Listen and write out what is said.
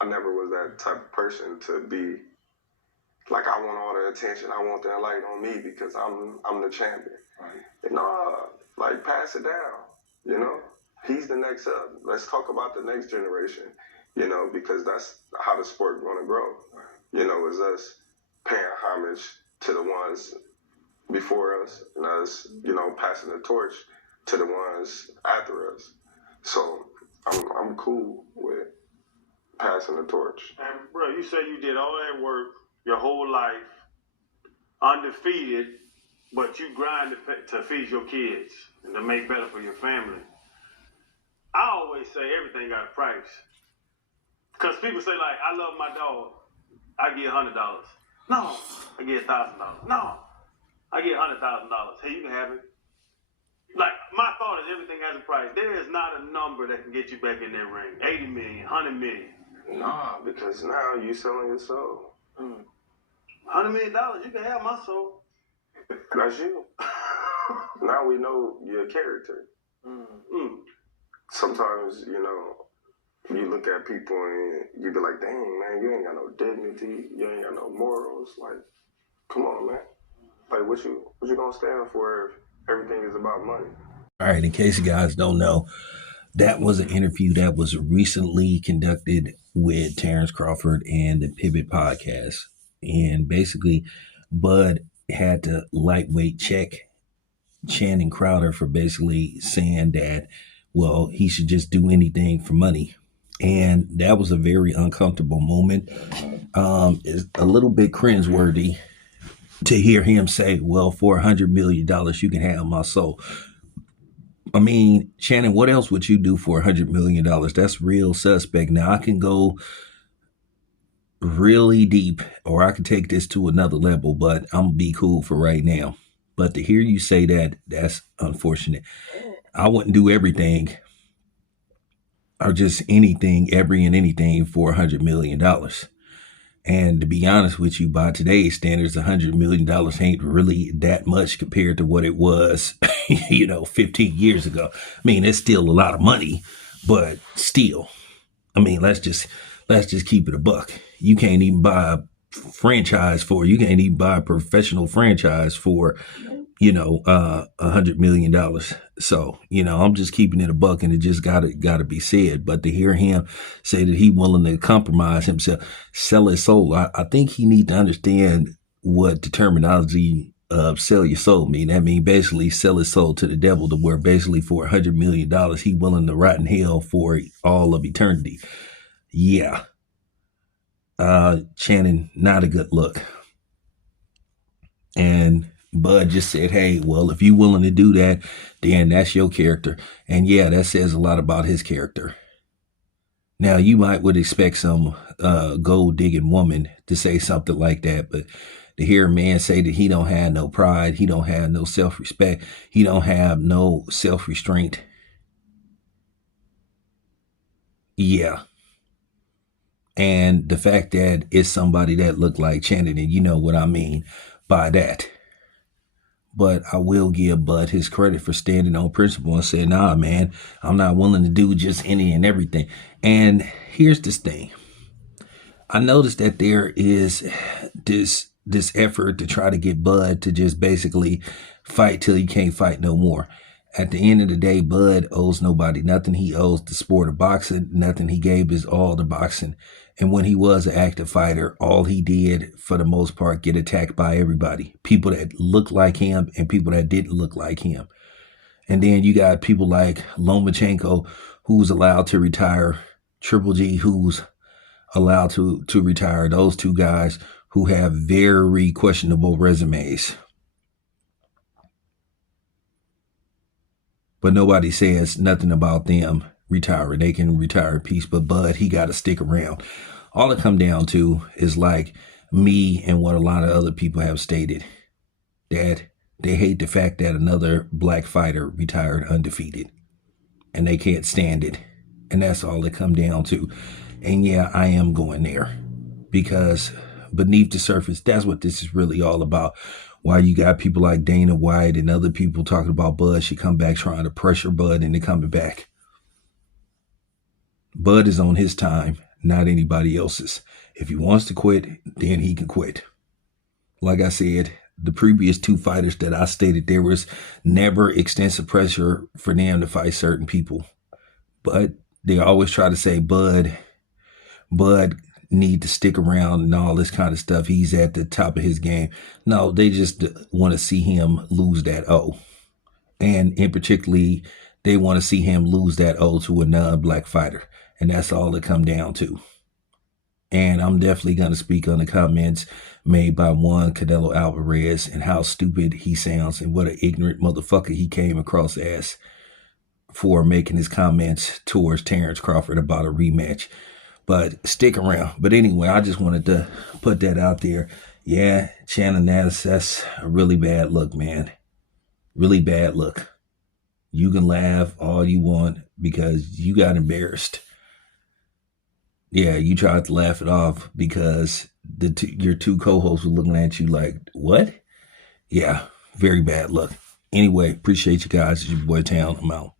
I never was that type of person to be like, I want all the attention, I want that light on me because I'm the champion. Right. And like, pass it down, you know? He's the next up. Let's talk about the next generation, you know, because that's how the sport going to grow. Right. You know, is us paying homage to the ones before us and us, you know, passing the torch to the ones after us. So I'm cool with passing the torch. And bro, you say you did all that work your whole life, undefeated, but you grind to feed your kids and to make better for your family. I always say everything got a price. Because people say, like, I love my dog. I get $100. No, I get $1,000. No, I get $100,000. Hey, you can have it. Like, my thought is everything has a price. There is not a number that can get you back in that ring. 80 million, 100 million. Nah, because now you selling your soul. $100 million, you can have my soul. That's you. Now we know your character. Sometimes, you know, you look at people and you be like, dang, man, you ain't got no dignity. You ain't got no morals. Like, come on, man. Like, what you gonna stand for if everything is about money? All right, in case you guys don't know, that was an interview that was recently conducted with Terrence Crawford and the Pivot Podcast. And basically, Bud had to lightweight check Channing Crowder for basically saying that, well, he should just do anything for money. And that was a very uncomfortable moment. It's a little bit cringeworthy to hear him say, well, for $100 million, you can have my soul. I mean, Channing, what else would you do for $100 million? That's real suspect. Now, I can go really deep, or I can take this to another level, but I'm going to be cool for right now. But to hear you say that, that's unfortunate. I wouldn't do everything or just anything, every and anything for $100 million. And to be honest with you, by today's standards, $100 million ain't really that much compared to what it was, 15 years ago. I mean, it's still a lot of money, but still, I mean, let's just keep it a buck. You can't even buy a you can't even buy a professional franchise for, $100 million. So, I'm just keeping it a buck, and it just gotta be said. But to hear him say that he willing to compromise himself, sell his soul, I think he need to understand what the terminology of sell your soul mean. That mean basically sell his soul to the devil, to where basically for $100 million, he willing to rot in hell for all of eternity. Yeah. Channing, not a good look. And Bud just said, hey, well, if you willing to do that, then that's your character. And yeah, that says a lot about his character. Now, you would expect some gold digging woman to say something like that, but to hear a man say that he don't have no pride, he don't have no self-respect, he don't have no self-restraint. Yeah. And the fact that it's somebody that looked like Channing, and you know what I mean by that. But I will give Bud his credit for standing on principle and saying, nah, man, I'm not willing to do just any and everything. And here's this thing. I noticed that there is this effort to try to get Bud to just basically fight till he can't fight no more. At the end of the day, Bud owes nobody nothing. He owes the sport of boxing nothing. He gave his all to boxing. And when he was an active fighter, all he did, for the most part, get attacked by everybody. People that looked like him and people that didn't look like him. And then you got people like Lomachenko, who's allowed to retire. Triple G, who's allowed to retire. Those two guys who have very questionable resumes. But nobody says nothing about them retiring. They can retire in peace, but Bud, he got to stick around. All it come down to is like me and what a lot of other people have stated, that they hate the fact that another black fighter retired undefeated, and they can't stand it. And that's all it come down to. And yeah, I am going there, because beneath the surface, that's what this is really all about. Why you got people like Dana White and other people talking about Bud should come back, trying to pressure Bud into coming back. Bud is on his time. not anybody else's. If he wants to quit, then he can quit. Like I said, the previous 2 fighters that I stated, there was never extensive pressure for them to fight certain people. But they always try to say Bud need to stick around and all this kind of stuff. He's at the top of his game. No, they just want to see him lose that O. And in particularly, they want to see him lose that O to a non-black fighter. And that's all it come down to. And I'm definitely going to speak on the comments made by one Canelo Alvarez and how stupid he sounds and what an ignorant motherfucker he came across as for making his comments towards Terrence Crawford about a rematch. But stick around. But anyway, I just wanted to put that out there. Yeah, Shannon, that's a really bad look, man. Really bad look. You can laugh all you want because you got embarrassed. Yeah, you tried to laugh it off because your 2 co-hosts were looking at you like, what? Yeah, very bad look. Anyway, appreciate you guys. It's your boy Town. I'm out.